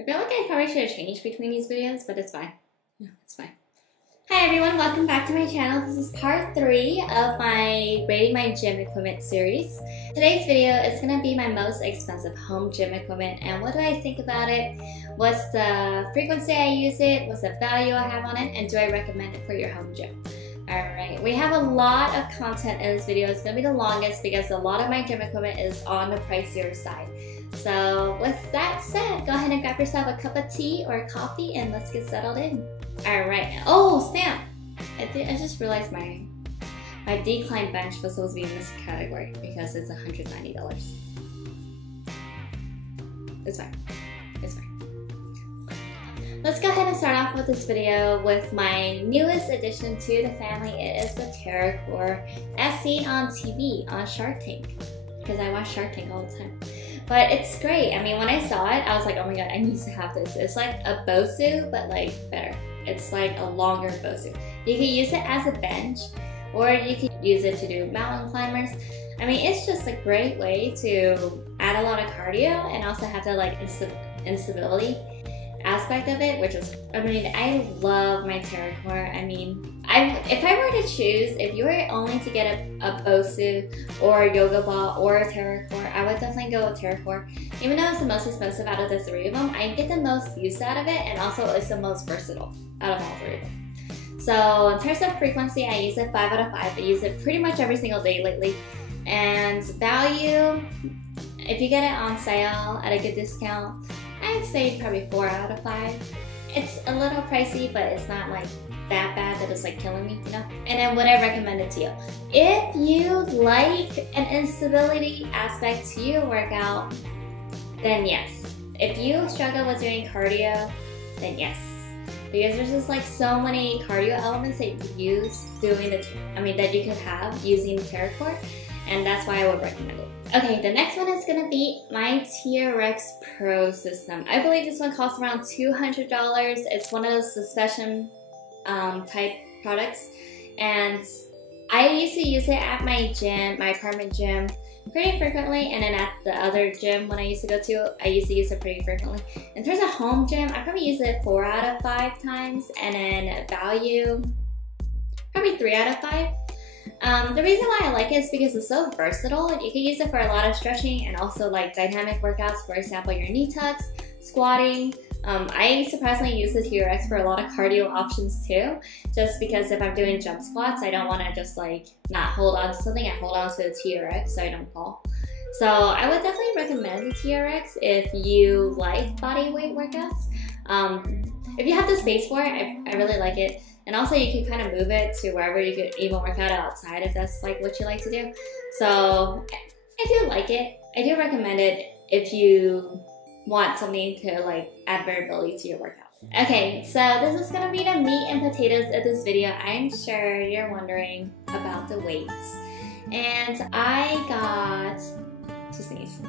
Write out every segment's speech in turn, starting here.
I feel like I probably should have changed between these videos, but it's fine. Yeah, it's fine. Hi everyone, welcome back to my channel. This is part 3 of my rating my gym equipment series. Today's video is going to be my most expensive home gym equipment and what do I think about it, what's the frequency I use it, what's the value I have on it, and do I recommend it for your home gym. Alright, we have a lot of content in this video. It's going to be the longest because a lot of my gym equipment is on the pricier side. So with that said, go ahead and grab yourself a cup of tea or coffee and let's get settled in. Alright, oh Sam! I just realized my decline bench was supposed to be in this category because it's $190. It's fine. It's fine. Let's go ahead and start off with this video with my newest addition to the family. It is the TerraCore as seen on TV on Shark Tank because I watch Shark Tank all the time. But it's great. I mean, when I saw it, I was like, oh my god, I need to have this. It's like a Bosu, but like better. It's like a longer Bosu. You can use it as a bench, or you can use it to do mountain climbers. I mean, it's just a great way to add a lot of cardio and also have the like instability aspect of it, which is, I mean, I love my TerraCore. I mean, if I were to choose, if you were only to get a Bosu or a yoga ball or a TerraCore, I would definitely go with TerraCore. Even though it's the most expensive out of the 3 of them, I get the most use out of it, and also it's the most versatile out of all 3 of them. So in terms of frequency, I use it 5 out of 5. I use it pretty much every single day lately. And value, if you get it on sale at a good discount, I'd say probably 4 out of 5. It's a little pricey, but it's not like that bad that it's like killing me, you know? And then would I recommend it to you? If you like an instability aspect to your workout, then yes. If you struggle with doing cardio, then yes. Because there's just like so many cardio elements that you could use doing that you could have using the TerraCore, and that's why I would recommend it. Okay, the next one is gonna be my TRX Pro system. I believe this one costs around $200. It's one of those suspension type products, and I used to use it at my gym, my apartment gym, pretty frequently, and then at the other gym when I used to go to, I used to use it pretty frequently. In terms of home gym, I probably use it 4 out of 5 times, and then value, probably 3 out of 5. The reason why I like it is because it's so versatile. You can use it for a lot of stretching and also like dynamic workouts, for example, your knee tucks, squatting. I surprisingly use the TRX for a lot of cardio options too, just because if I'm doing jump squats, I don't want to just like not hold on to something. I hold on to the TRX so I don't fall. So I would definitely recommend the TRX if you like body weight workouts. If you have the space for it, I really like it. And also you can kind of move it to wherever you could even work out outside if that's like what you like to do. So I do like it. I do recommend it if you want something to like add variability to your workout. Okay, so this is gonna be the meat and potatoes of this video. I'm sure you're wondering about the weights. And I got to sneeze.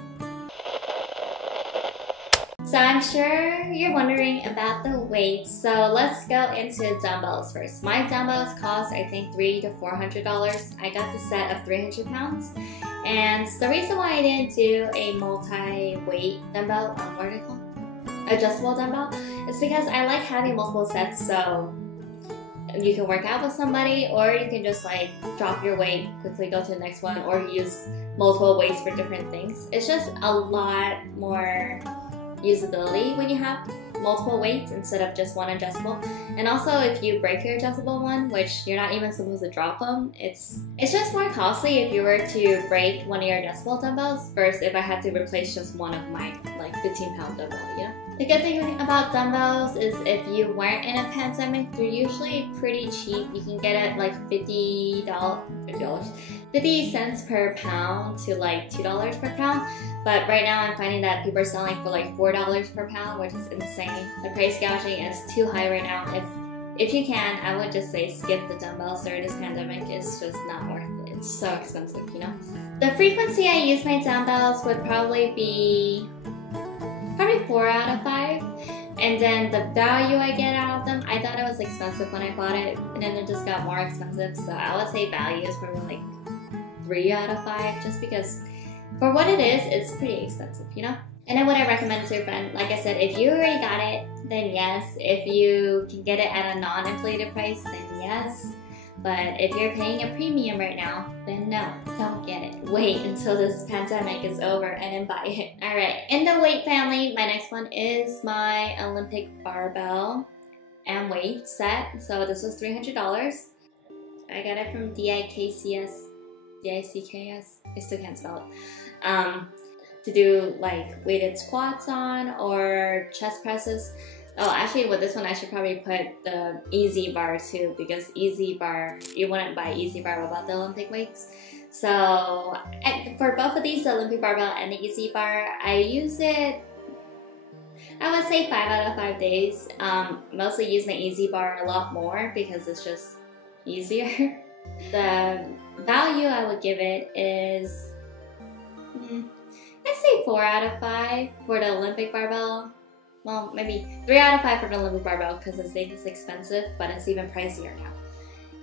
So I'm sure you're wondering about the weights, so let's go into dumbbells first. My dumbbells cost I think $300 to $400. I got the set of 300 pounds. And the reason why I didn't do a multi-weight dumbbell, what are they called? Adjustable dumbbell, is because I like having multiple sets, so you can work out with somebody, or you can just like drop your weight, quickly go to the next one, or use multiple weights for different things. It's just a lot more usability when you have multiple weights instead of just one adjustable. And also if you break your adjustable one, which you're not even supposed to drop them, it's just more costly if you were to break one of your adjustable dumbbells versus if I had to replace just one of my like 15-pound dumbbell, you know? The good thing about dumbbells is if you weren't in a pandemic, they're usually pretty cheap. You can get it like $50 cents per pound to like $2 per pound. But right now I'm finding that people are selling for like $4 per pound, which is insane. The price gouging is too high right now. If you can, I would just say skip the dumbbells during this pandemic. It's just not worth it. It's so expensive, you know? The frequency I use my dumbbells would probably be 4 out of 5. And then the value I get out of them, I thought it was expensive when I bought it, and then it just got more expensive. So I would say value is probably like 3 out of 5, just because for what it is, it's pretty expensive, you know? And then what I recommend to a friend, like I said, if you already got it, then yes. If you can get it at a non-inflated price, then yes. But if you're paying a premium right now, then no, don't get it. Wait until this pandemic is over and then buy it. Alright, in the weight family, my next one is my Olympic barbell and weight set. So this was $300. I got it from DIKCS. I still can't spell it. To do like weighted squats on or chest presses. Oh, actually with this one I should probably put the EZ bar too, because EZ bar, you wouldn't buy EZ bar without the Olympic weights. So for both of these, the Olympic barbell and the EZ bar, I use it, I would say 5 out of 5 days. Mostly use my EZ bar a lot more because it's just easier. The value I would give it is, I'd say 4 out of 5 for the Olympic barbell. Well, maybe 3 out of 5 for the Olympic barbell because it's expensive, but it's even pricier now.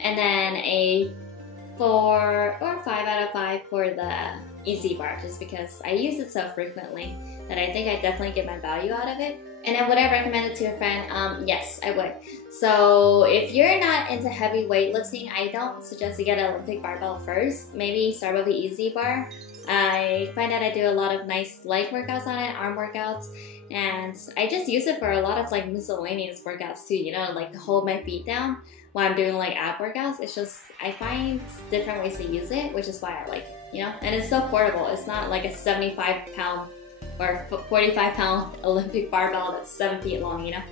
And then a 4 or 5 out of 5 for the EZ bar, just because I use it so frequently that I think I definitely get my value out of it. And then would I recommend it to a friend? Yes, I would. So if you're not into heavy weightlifting, I don't suggest you get an Olympic barbell first. Maybe start with the EZ bar. I find that I do a lot of nice leg workouts on it, arm workouts, and I just use it for a lot of like miscellaneous workouts too, you know, like to hold my feet down while I'm doing like ab workouts. It's just, I find different ways to use it, which is why I like it, you know, and it's so portable. It's not like a 75-pound or 45-pound Olympic barbell that's 7 feet long, you know.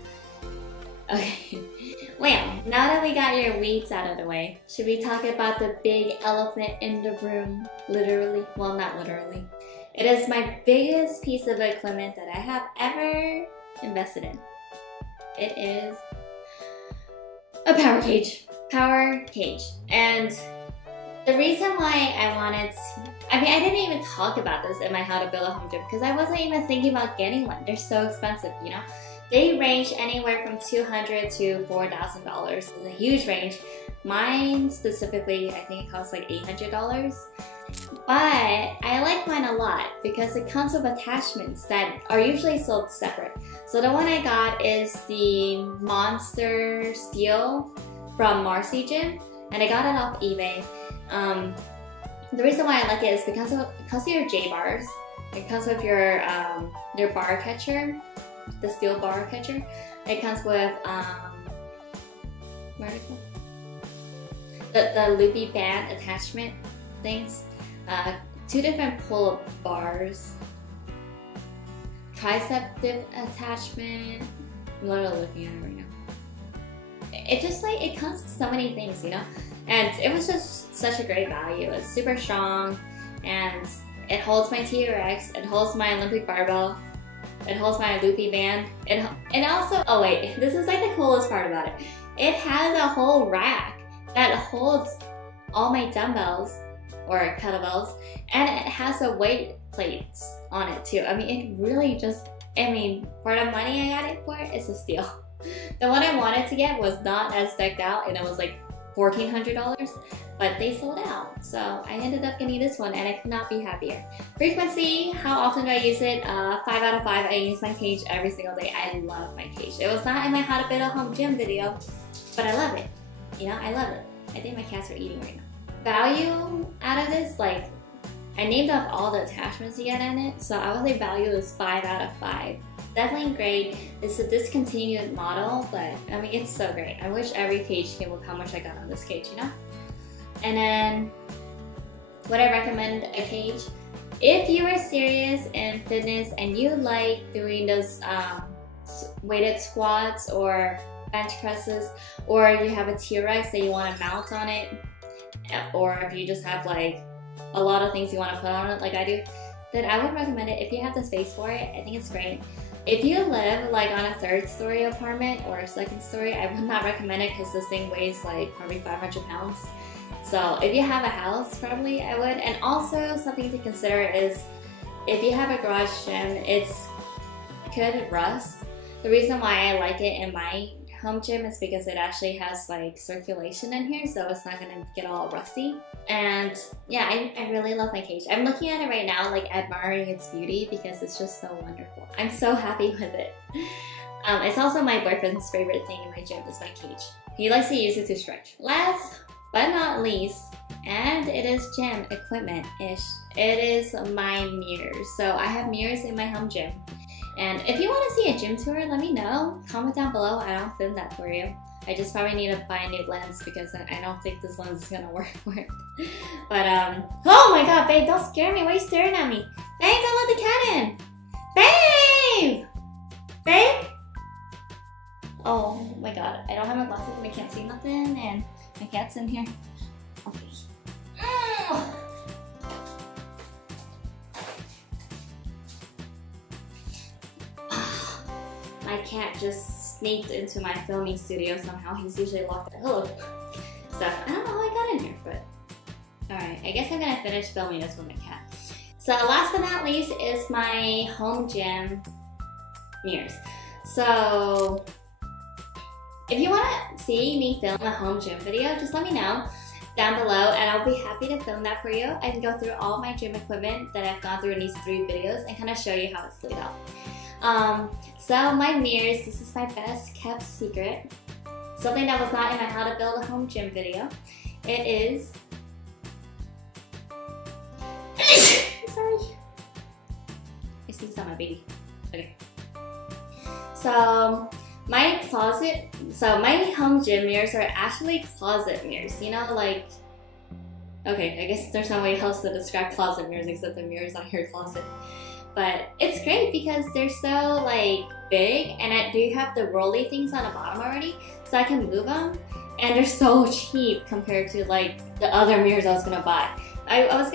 Okay, well, now that we got your weights out of the way, should we talk about the big elephant in the room? Literally, well, not literally. It is my biggest piece of equipment that I have ever invested in. It is a power cage. And the reason why I wanted to, I didn't even talk about this in my How to Build a Home Gym because I wasn't even thinking about getting one. They're so expensive, you know? They range anywhere from $200 to $4,000. It's a huge range. Mine specifically, I think it costs like $800. But I like mine a lot because it comes with attachments that are usually sold separate. So the one I got is the Monster Steel from Marcy Gym, and I got it off eBay. The reason why I like it is because of your J bars. It comes with your bar catcher, the steel bar catcher. It comes with what are they called? The loopy band attachment things. 2 different pull-up bars, tricep dip attachment. I'm literally looking at it right now. It just like, it comes with so many things, you know? And it was just such a great value. It's super strong and it holds my T-Rex, it holds my Olympic barbell, it holds my loopy band. And also, oh wait, this is like the coolest part about it. It has a whole rack that holds all my dumbbells or kettlebells, and it has a weight plates on it too. I mean, it really just, for the money I got it for, it's a steal. The one I wanted to get was not as decked out, and it was like $1,400, but they sold out. So I ended up getting this one, and I could not be happier. Frequency, how often do I use it? 5 out of 5. I use my cage every single day. I love my cage. It was not in my How to Build a Home Gym video, but I love it. You know, I love it. I think my cats are eating right now. Value out of this, like, I named off all the attachments you get in it, so I would say value is 5 out of 5. Definitely great. It's a discontinued model, but I mean, it's so great. I wish every cage came with how much I got on this cage, you know? And then, would I recommend a cage? If you are serious in fitness and you like doing those weighted squats or bench presses, or you have a T-Rex that you want to mount on it, or if you just have like a lot of things you want to put on it like I do, then I would recommend it if you have the space for it. I think it's great. If you live like on a 3rd story apartment or a 2nd story, I would not recommend it because this thing weighs like probably 500 pounds. So if you have a house, probably I would. And also something to consider is if you have a garage gym, it could rust. The reason why I like it in my home gym is because it actually has like circulation in here, so it's not gonna get all rusty. And yeah, I really love my cage. I'm looking at it right now, like admiring its beauty because it's just so wonderful. I'm so happy with it. It's also my boyfriend's favorite thing in my gym is my cage. He likes to use it to stretch. Last but not least, and it is gym equipment-ish, it is my mirrors. So I have mirrors in my home gym. And if you want to see a gym tour, let me know. Comment down below, I'll film that for you. I just probably need to buy a new lens because I don't think this lens is gonna work for it. But oh my god, babe, don't scare me. Why are you staring at me? Babe, don't let the cat in. Babe! Babe? Oh my god, I don't have my glasses and I can't see nothing, and my cat's in here. Okay. My cat just sneaked into my filming studio somehow. He's usually locked at hello. So I don't know how I got in here, but alright, I guess I'm gonna finish filming this with my cat. So last but not least is my home gym mirrors. So if you want to see me film a home gym video, just let me know down below and I'll be happy to film that for you. I can go through all my gym equipment that I've gone through in these 3 videos and kind of show you how it's laid out. So my mirrors, this is my best kept secret. Something that was not in my how to build a home gym video. It is... Sorry. I sneezed on my baby. Okay. So my home gym mirrors are actually closet mirrors. You know, like, okay, I guess there's no way else to describe closet mirrors except the mirrors on your closet. But it's great because they're so like big, and I do have the rolly things on the bottom already, so I can move them. And they're so cheap compared to like the other mirrors I was gonna buy. I'll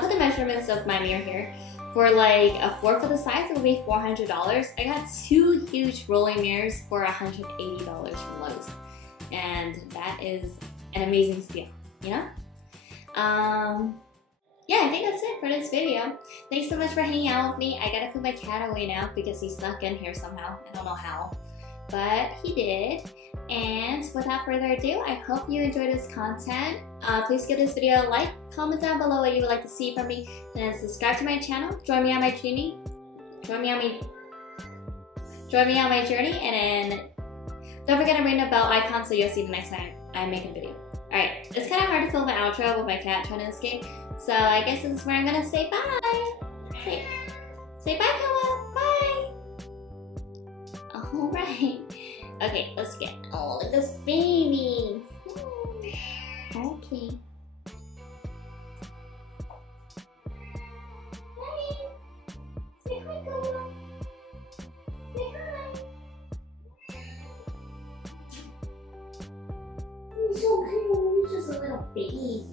put the measurements of my mirror here. For like a 4th of the size, it would be $400. I got 2 huge rolling mirrors for $180 from Lowe's. And that is an amazing steal, you know? Yeah, I think that's it for this video. Thanks so much for hanging out with me. I gotta put my cat away now because he snuck in here somehow. I don't know how, but he did. And without further ado, I hope you enjoyed this content. Please give this video a like, comment down below what you would like to see from me, and then subscribe to my channel. Join me on my journey. And then don't forget to ring the bell icon so you'll see the next time I make a video. Alright, it's kind of hard to film an outro with my cat trying to escape, so I guess this is where I'm gonna say bye. Say bye, Kala. Bye. Alright. Okay, let's get all of this baby. Okay. Hi. Say hi, Kala. Say hi. He's so cute. He's just a little baby.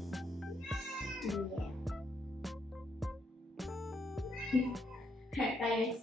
Yeah. Alright, bye guys.